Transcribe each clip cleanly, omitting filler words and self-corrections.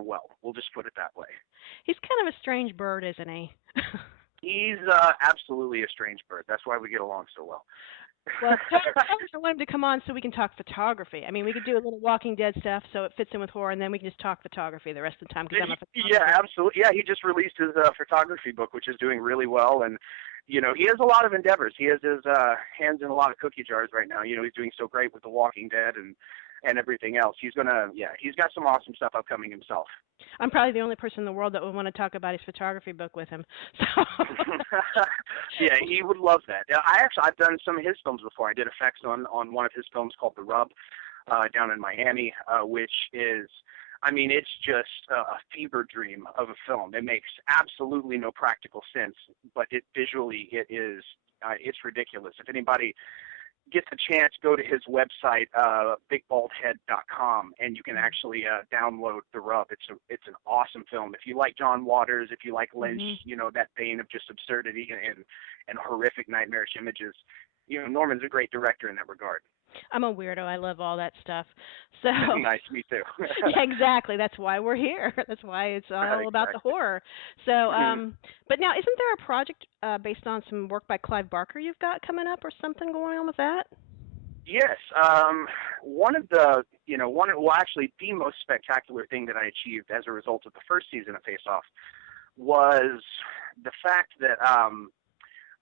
never well. We'll just put it that way. He's kind of a strange bird, isn't he? He's absolutely a strange bird. That's why we get along so well. Well, I want him to come on so we can talk photography. I mean, we could do a little Walking Dead stuff so it fits in with horror, and then we can just talk photography the rest of the time because I'm a photographer. Yeah, absolutely. Yeah, he just released his photography book, which is doing really well, and he has a lot of endeavors. He has his hands in a lot of cookie jars right now. He's doing so great with The Walking Dead and everything else. He's got some awesome stuff upcoming himself. I'm probably the only person in the world that would want to talk about his photography book with him. So. Yeah, he would love that. I've done some of his films before. I did effects on one of his films called The Rub down in Miami, which is, I mean, it's just a fever dream of a film. It makes absolutely no practical sense, but visually it is, it's ridiculous. If anybody gets a chance, go to his website, bigbaldhead.com, and you can actually download The Rub. It's an awesome film. If you like John Waters, if you like Lynch, that vein of just absurdity and horrific nightmarish images, Norman's a great director in that regard. I'm a weirdo. I love all that stuff. So nice, me too. Yeah, exactly. That's why we're here. That's why it's all about the horror. So, but now, isn't there a project based on some work by Clive Barker you've got coming up, or something going on with that? Yes. One of the, actually the most spectacular thing that I achieved as a result of the first season of Face Off was the fact that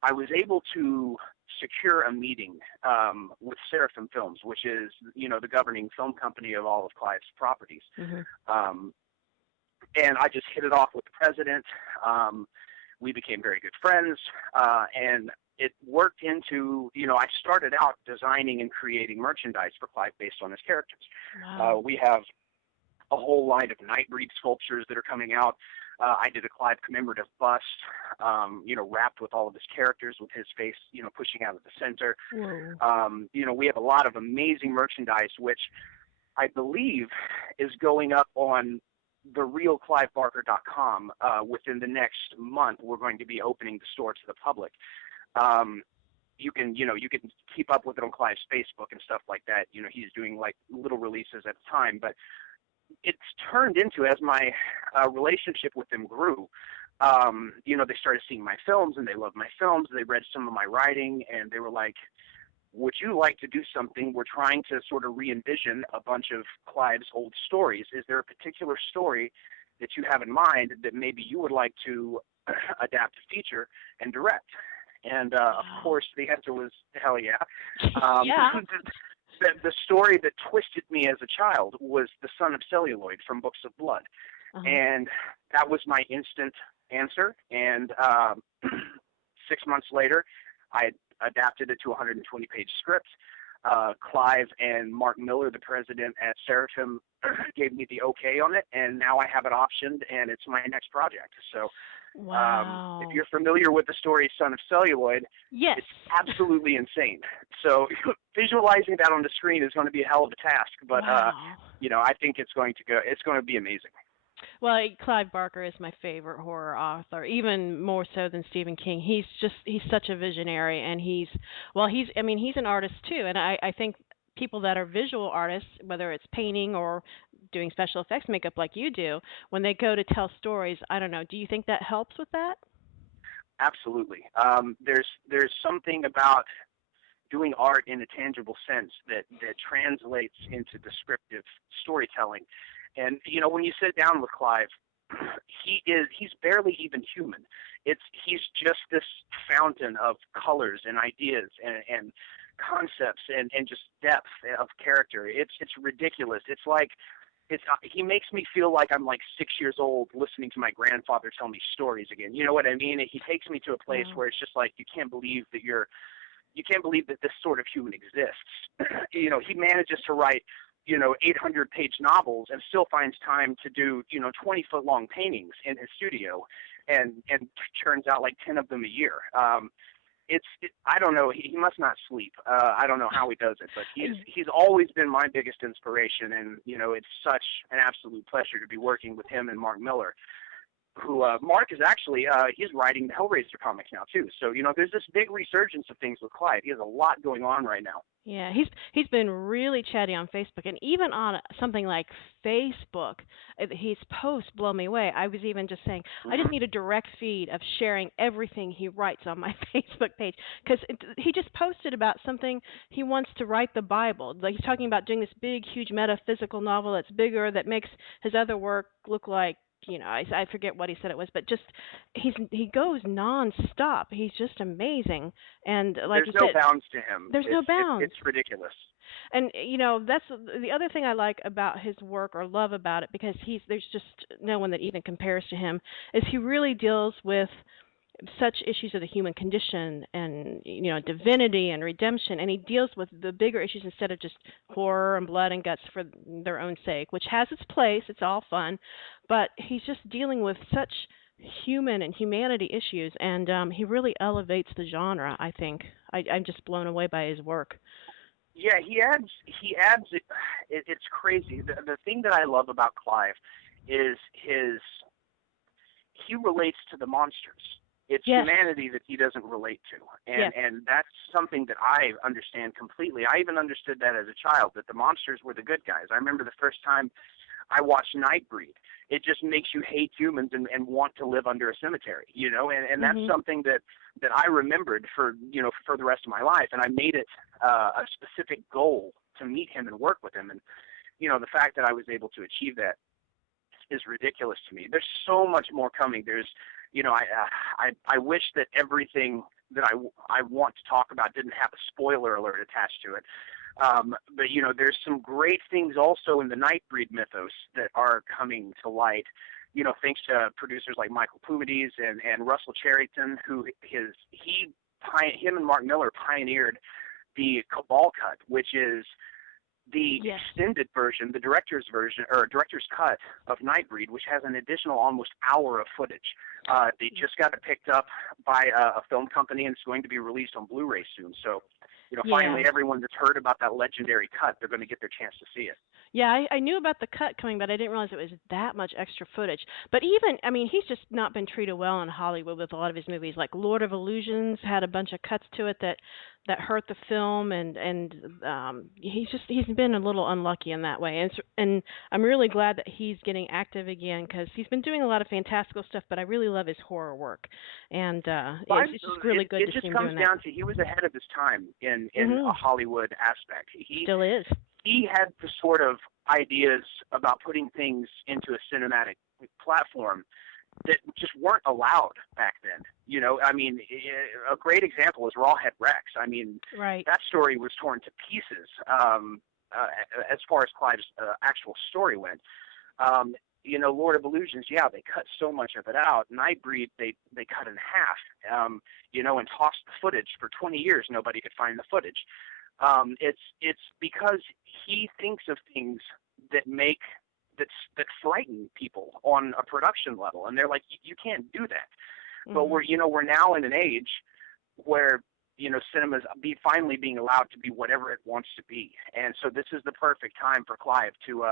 I was able to secure a meeting with Seraphim Films, which is, the governing film company of all of Clive's properties. And I just hit it off with the president. We became very good friends, and it worked into, I started out designing and creating merchandise for Clive based on his characters. Wow. We have a whole line of Nightbreed sculptures that are coming out. I did a Clive commemorative bust, wrapped with all of his characters with his face, pushing out of the center. We have a lot of amazing merchandise, which I believe is going up on therealclivebarker.com within the next month. We're going to be opening the store to the public. You can keep up with it on Clive's Facebook and stuff like that. He's doing like little releases at a time, but it's turned into, as my relationship with them grew, they started seeing my films and they loved my films. They read some of my writing and they were like, would you like to do something? We're trying to sort of re-envision a bunch of Clive's old stories. Is there a particular story that you have in mind that maybe you would like to adapt to feature and direct? And, of course, the answer was, hell yeah. Yeah. The story that twisted me as a child was The Son of Celluloid from Books of Blood. And that was my instant answer. And 6 months later, I adapted it to a 120-page script. Clive and Mark Miller, the president at Seraphim, gave me the okay on it, and now I have it optioned, and it's my next project. So if you're familiar with the story Son of Celluloid, yes, it's absolutely insane. So visualizing that on the screen is going to be a hell of a task, but I think it's going to be amazing. Well, Clive Barker is my favorite horror author, even more so than Stephen King. He's such a visionary, and he's an artist too. And I think people that are visual artists, whether it's painting or doing special effects makeup like you do, when they go to tell stories, I don't know, do you think that helps with that? Absolutely. There's something about doing art in a tangible sense that translates into descriptive storytelling. And, when you sit down with Clive, he's barely even human. He's just this fountain of colors and ideas and concepts and just depth of character. It's ridiculous. He makes me feel like I'm like 6 years old listening to my grandfather tell me stories again. You know what I mean? He takes me to a place where it's just like, you can't believe that this sort of human exists. He manages to write 800-page novels and still finds time to do 20-foot-long paintings in his studio, and churns out like 10 of them a year. I don't know. He must not sleep. I don't know how he does it, but he's always been my biggest inspiration, and it's such an absolute pleasure to be working with him and Mark Miller. Mark is actually he's writing the Hellraiser comics now too. So there's this big resurgence of things with Clive. He has a lot going on right now. Yeah, he's been really chatty on Facebook, and even on something like Facebook, his posts blow me away. I was even just saying, I just need a direct feed of sharing everything he writes on my Facebook page, because he just posted about something he wants to write the Bible. Like, he's talking about doing this big, huge metaphysical novel that's bigger, that makes his other work look like, I forget what he said it was, but just he goes nonstop. He's just amazing, and like there's you no said, bounds to him. There's no bounds. It's ridiculous. And that's the other thing I like about his work, or love about it, because there's just no one that even compares to him, is he really deals with such issues of the human condition and divinity and redemption, and he deals with the bigger issues instead of just horror and blood and guts for their own sake, which has its place. It's all fun, but he's just dealing with such human and humanity issues, and he really elevates the genre. I think I'm just blown away by his work. Yeah, he adds it's crazy. The thing that I love about Clive is he relates to the monsters. It's humanity that he doesn't relate to. And that's something that I understand completely. I even understood that as a child, that the monsters were the good guys. I remember the first time I watched Nightbreed. It just makes you hate humans and want to live under a cemetery, and that's something that I remembered for the rest of my life, and I made it a specific goal to meet him and work with him. And the fact that I was able to achieve that is ridiculous to me. There's so much more coming. There's I wish that everything that I want to talk about didn't have a spoiler alert attached to it. But there's some great things also in the Nightbreed mythos that are coming to light. Thanks to producers like Michael Pumides and Russell Cherryton, him and Mark Miller pioneered the Cabal cut, which is the extended version, the director's cut of Nightbreed, which has an additional almost hour of footage. They just got it picked up by a film company, and it's going to be released on Blu-ray soon. So, finally everyone that's heard about that legendary cut, they're going to get their chance to see it. Yeah, I knew about the cut coming, but I didn't realize it was that much extra footage. But even, he's just not been treated well in Hollywood with a lot of his movies. Like Lord of Illusions had a bunch of cuts to it that hurt the film, and he's been a little unlucky in that way. And I'm really glad that he's getting active again, because he's been doing a lot of fantastical stuff, but I really love his horror work. And it's just really good to see him doing that. It just comes down to he was ahead of his time in a Hollywood aspect. He still is. He had the sort of ideas about putting things into a cinematic platform that just weren't allowed back then. A great example is Rawhead Rex. Right. That story was torn to pieces as far as Clive's actual story went. Lord of Illusions, they cut so much of it out. Nightbreed, they cut in half, and tossed the footage. For 20 years, nobody could find the footage. It's because he thinks of things that frighten people on a production level, and they're like, you can't do that. Mm-hmm. But we're now in an age where cinema's finally being allowed to be whatever it wants to be, and so this is the perfect time for Clive to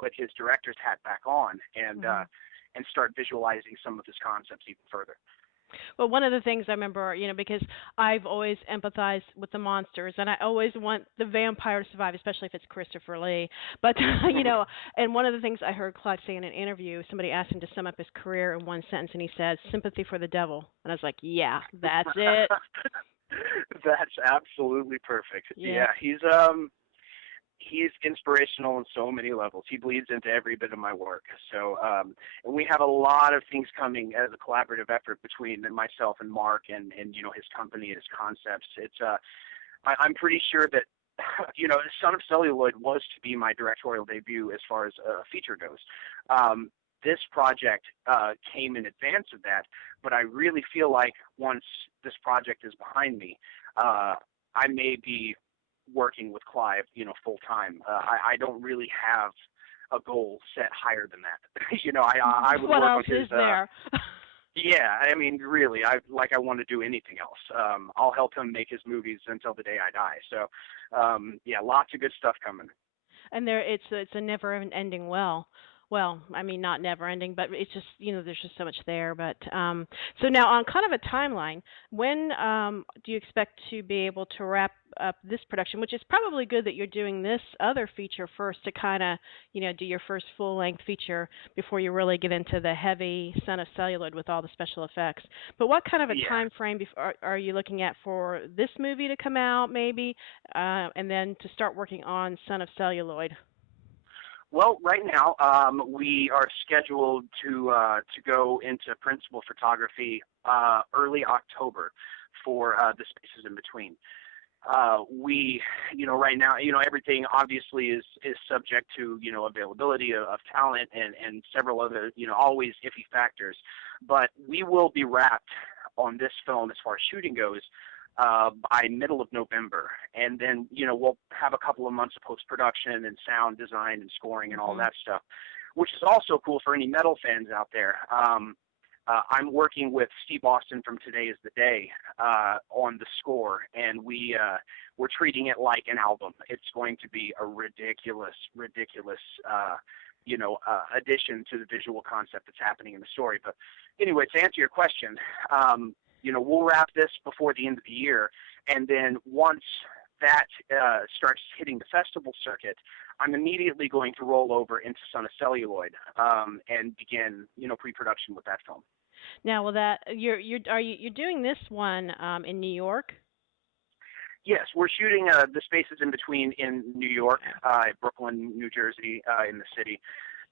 put his director's hat back on and start visualizing some of his concepts even further. Well, one of the things I remember, because I've always empathized with the monsters, and I always want the vampire to survive, especially if it's Christopher Lee. But, and one of the things I heard Clive say in an interview, somebody asked him to sum up his career in one sentence, and he said, sympathy for the devil. And I was like, yeah, that's it. That's absolutely perfect. Yeah, he's inspirational on so many levels. He bleeds into every bit of my work. So, and we have a lot of things coming as a collaborative effort between myself and Mark and his company and his concepts. It's I'm pretty sure that Son of Celluloid was to be my directorial debut as far as a feature goes. This project came in advance of that, but I really feel like once this project is behind me, I may be working with Clive, full time. I don't really have a goal set higher than that. I would what work else on his, is there? Yeah, really, I want to do anything else. I'll help him make his movies until the day I die. So, lots of good stuff coming. And it's a never-ending well. Well, I mean, not never ending, but it's just, there's just so much there. But so now on kind of a timeline, when do you expect to be able to wrap up this production? Which is probably good that you're doing this other feature first to kind of, do your first full length feature before you really get into the heavy Son of Celluloid with all the special effects. But what kind of a Yeah. time frame are you looking at for this movie to come out, maybe, and then to start working on Son of Celluloid? Well, right now we are scheduled to go into principal photography early October for the spaces in between. We, right now, everything obviously is subject to, availability of talent and several other, always iffy factors. But we will be wrapped on this film as far as shooting goes by middle of November, and then we'll have a couple of months of post production and sound design and scoring and all Mm-hmm. that stuff, which is also cool for any metal fans out there. I'm working with Steve Austin from Today Is the Day on the score, and we're treating it like an album. It's going to be a ridiculous, addition to the visual concept that's happening in the story. But anyway, to answer your question, we'll wrap this before the end of the year, and then once that starts hitting the festival circuit, I'm immediately going to roll over into Son of Celluloid and begin, pre-production with that film. Now, will that you're doing this one in New York? Yes, we're shooting the spaces in between in New York, Brooklyn, New Jersey, in the city,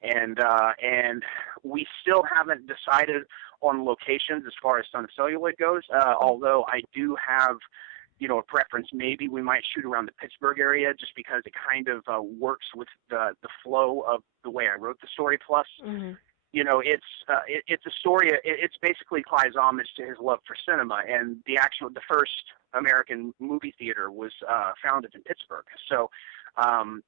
and we still haven't decided on locations as far as Son of Celluloid goes. Although I do have, a preference. Maybe we might shoot around the Pittsburgh area just because it kind of works with the flow of the way I wrote the story. Plus, Hmm. it's a story. It's basically Clyde's homage to his love for cinema, and the first American movie theater was founded in Pittsburgh. So,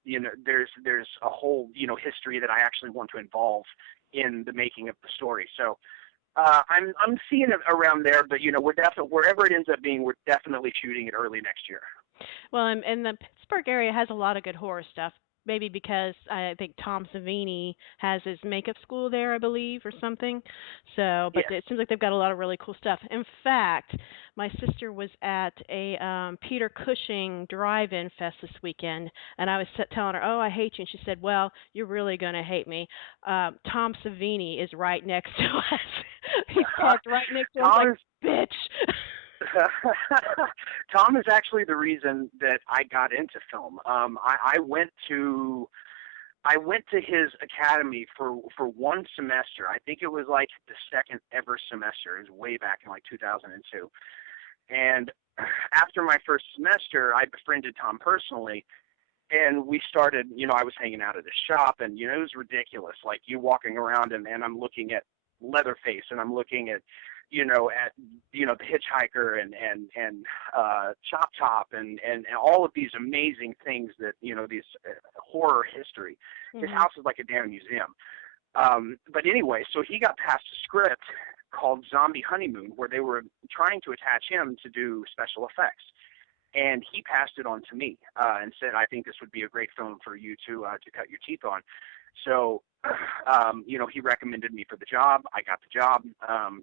there's a whole history that I actually want to involve in the making of the story. So. I'm seeing it around there, but we're definitely wherever it ends up being, we're definitely shooting it early next year. Well, and the Pittsburgh area has a lot of good horror stuff. Maybe because I think Tom Savini has his makeup school there, I believe, or something. So, but Yes. it seems like they've got a lot of really cool stuff. In fact, my sister was at a Peter Cushing drive-in fest this weekend, and I was telling her, "Oh, I hate you," and she said, "Well, you're really gonna hate me. Tom Savini is right next to us. He's parked right next to us." I was Tom like, "Bitch." Tom is actually the reason that I got into film. I went to his academy for one semester. I think it was like the second ever semester. It was way back in like 2002. And after my first semester, I befriended Tom personally, and we started. I was hanging out at his shop, and it was ridiculous. Like you walking around, and I'm looking at Leatherface, and I'm looking at the Hitchhiker and Chop Top and all of these amazing things that these horror history. His Mhm. house is like a damn museum. But anyway, so he got past a script called Zombie Honeymoon, where they were trying to attach him to do special effects. And he passed it on to me and said, "I think this would be a great film for you to cut your teeth on." So, he recommended me for the job. I got the job,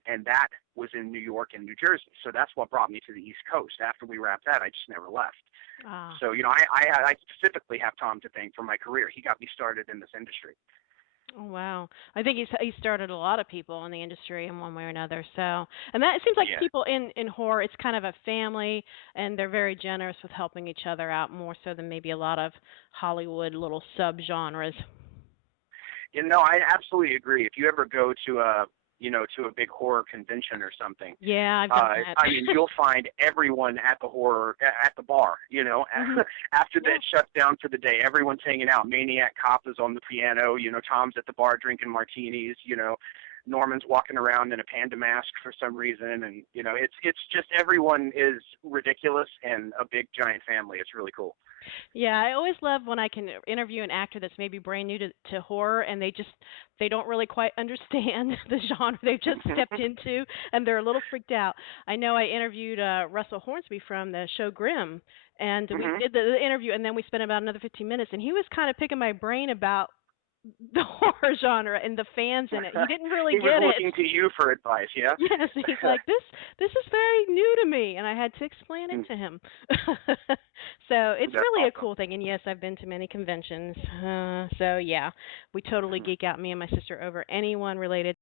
and that was in New York and New Jersey. So that's what brought me to the East Coast. After we wrapped that, I just never left. Ah. So, I specifically have Tom to thank for my career. He got me started in this industry. Oh, wow. I think he started a lot of people in the industry in one way or another. So, and that it seems like Yeah. people in horror, it's kind of a family, and they're very generous with helping each other out more so than maybe a lot of Hollywood little subgenres. I absolutely agree. If you ever go to a big horror convention or something, Yeah, I've done that. I mean, you'll find everyone at the bar. Hmm. After Yeah. that shuts down for the day, everyone's hanging out. Maniac Cop is on the piano. Tom's at the bar drinking martinis. Norman's walking around in a panda mask for some reason, and it's just everyone is ridiculous and a big giant family. It's really cool. Yeah, I always love when I can interview an actor that's maybe brand new to horror and they don't really quite understand the genre they've just stepped into and they're a little freaked out. I know I interviewed Russell Hornsby from the show Grimm, and we Hmm. did the interview and then we spent about another 15 minutes and he was kind of picking my brain about the horror genre and the fans in it. He didn't really He was get it. looking to you for advice, yeah? Yes, he's like, this is very new to me, and I had to explain it to him. So it's That's really a awesome. cool thing, and yes, I've been to many conventions. So yeah, we totally geek out, me and my sister, over anyone related